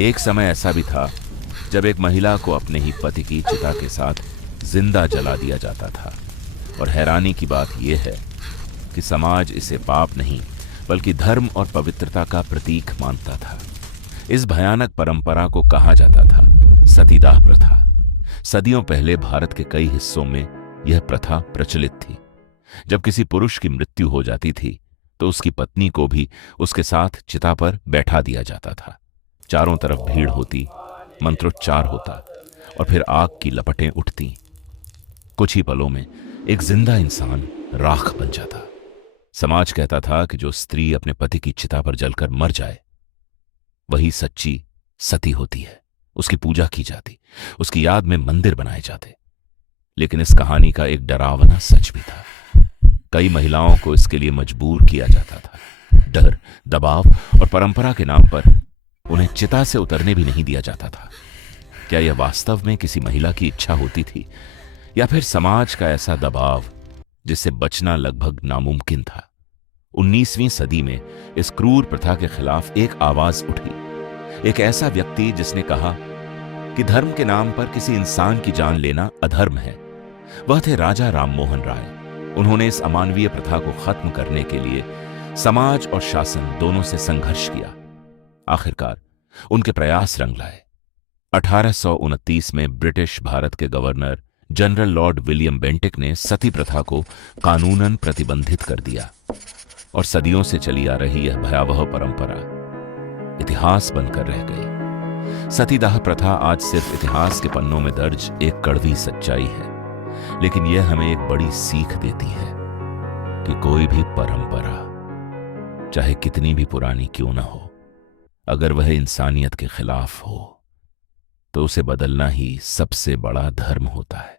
एक समय ऐसा भी था जब एक महिला को अपने ही पति की चिता के साथ जिंदा जला दिया जाता था। और हैरानी की बात यह है कि समाज इसे पाप नहीं बल्कि धर्म और पवित्रता का प्रतीक मानता था। इस भयानक परंपरा को कहा जाता था सतीदाह प्रथा। सदियों पहले भारत के कई हिस्सों में यह प्रथा प्रचलित थी। जब किसी पुरुष की मृत्यु हो जाती थी तो उसकी पत्नी को भी उसके साथ चिता पर बैठा दिया जाता था। चारों तरफ भीड़ होती, मंत्रोच्चार होता और फिर आग की लपटें उठती। कुछ ही पलों में एक जिंदा इंसान राख बन जाता। समाज कहता था कि जो स्त्री अपने पति की चिता पर जलकर मर जाए वही सच्ची सती होती है। उसकी पूजा की जाती, उसकी याद में मंदिर बनाए जाते। लेकिन इस कहानी का एक डरावना सच भी था। कई महिलाओं को इसके लिए मजबूर किया जाता था। डर, दबाव और परंपरा के नाम पर उन्हें चिता से उतरने भी नहीं दिया जाता था। क्या यह वास्तव में किसी महिला की इच्छा होती थी या फिर समाज का ऐसा दबाव जिससे बचना लगभग नामुमकिन था? 19वीं सदी में इस क्रूर प्रथा के खिलाफ एक आवाज उठी। एक ऐसा व्यक्ति जिसने कहा कि धर्म के नाम पर किसी इंसान की जान लेना अधर्म है। वह थे राजा राममोहन राय। उन्होंने इस अमानवीय प्रथा को खत्म करने के लिए समाज और शासन दोनों से संघर्ष किया। आखिरकार उनके प्रयास रंग लाए। 1829 में ब्रिटिश भारत के governor general Lord William Bentinck ने सती प्रथा को कानूनन प्रतिबंधित कर दिया और सदियों से चली आ रही यह भयावह परंपरा इतिहास बनकर रह गई। सतीदाह प्रथा आज सिर्फ इतिहास के पन्नों में दर्ज एक कड़वी सच्चाई है, लेकिन यह हमें एक बड़ी सीख देती है कि कोई भी परंपरा चाहे कितनी भी पुरानी क्यों ना हो, अगर वह इंसानियत के खिलाफ हो तो उसे बदलना ही सबसे बड़ा धर्म होता है।